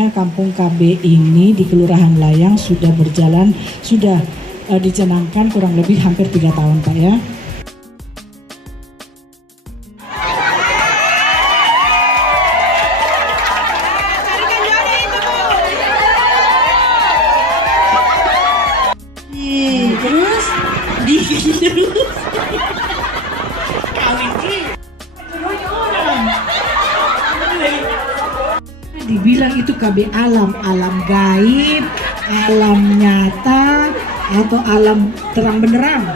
sebenarnya kampung KB ini di Kelurahan Layang sudah berjalan, sudah dicanangkan kurang lebih hampir 3 tahun Pak ya. Terus terus kawin dibilang itu KB alam, alam gaib, alam nyata, atau alam terang benderang,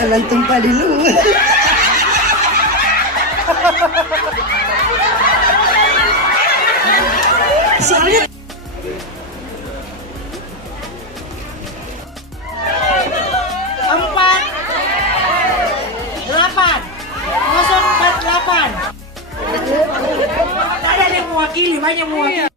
alam tempat di luar. Soalnya 048 ada yang mewakili, banyak mewakili.